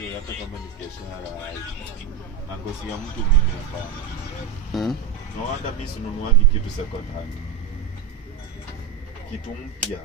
hiyo hata kama ni biashara angosi ya mtu mimi hapana. No wonder mimi sinunuagi kitu second hand. Kitu mpya